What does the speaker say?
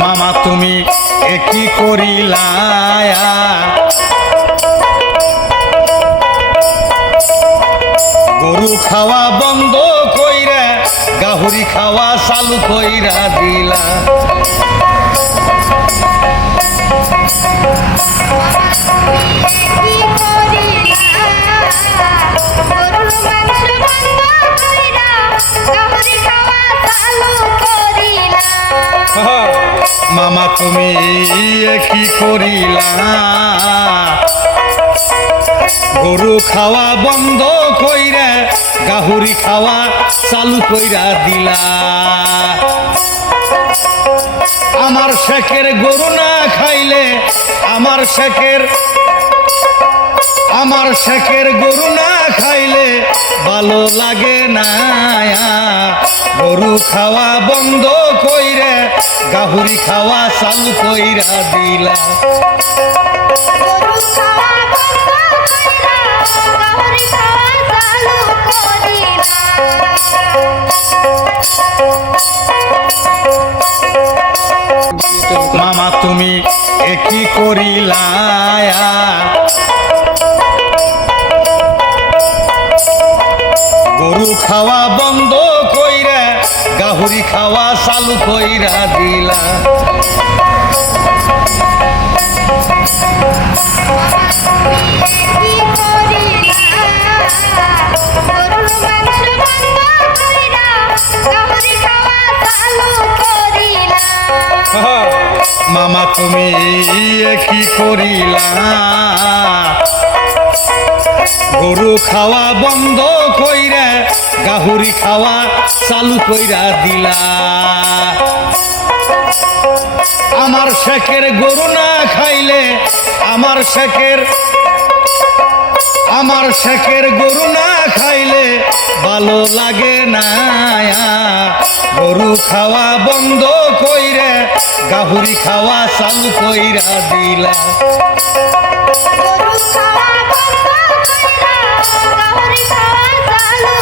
মামা তুমি একই করিলা, গরু খাওয়া বন্ধ কইরা গাহুরি খাওয়া চালু কইরা দিলা। মামা তুমি কি করিলা, গরু খাওয়া বন্ধ কইরা গাহুরি খাওয়া চালু কইরা দিলা। আমার শেখের গরু না খাইলে, আমার শেখের গরু না খাইলে ভালো লাগে না। গরু খাওয়া বন্ধ কইরা গাহুরি খাওয়া চালু কইরা দিলা। মামা তুমি একই করিলা, গরু খাওয়া বন্ধ কইরা গাহুরি খাওয়া চালু কইরা দিলা। মামা তুমি কি করিলা, গরু খাওয়া বন্ধ কইরা গাহুরি খাওয়া চালু কইরা দিলা। আমার শেখের গরু না খাইলে, আমার শেখের গরু না খাইলে ভালো লাগে না। গরু খাওয়া বন্ধ কইরা গাহুরি খাওয়া চালু কইরা দিলা। গরু খাওয়া বন্ধ কইরা গাহুরি খাওয়া চালু